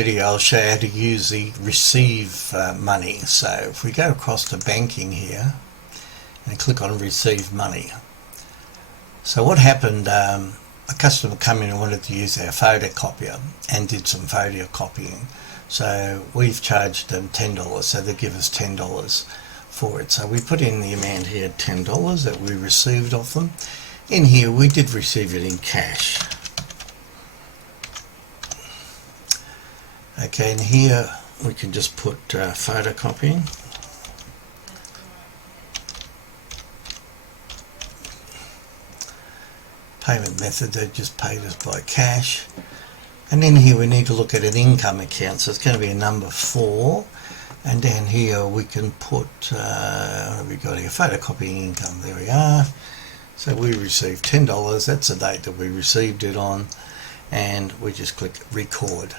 Video I'll show you how to use the receive money. So if we go across to banking here and click on receive money, so what happened, a customer came in and wanted to use our photocopier and did some photocopying, so we've charged them $10, so they give us $10 for it. So we put in the amount here, $10 that we received off them. In here we did receive it in cash. Okay, and here we can just put photocopying. Payment method, they just paid us by cash. And in here we need to look at an income account, so it's going to be a number 4. And down here we can put, what have we got here, photocopying income, there we are. So we received $10, that's the date that we received it on, and we just click record.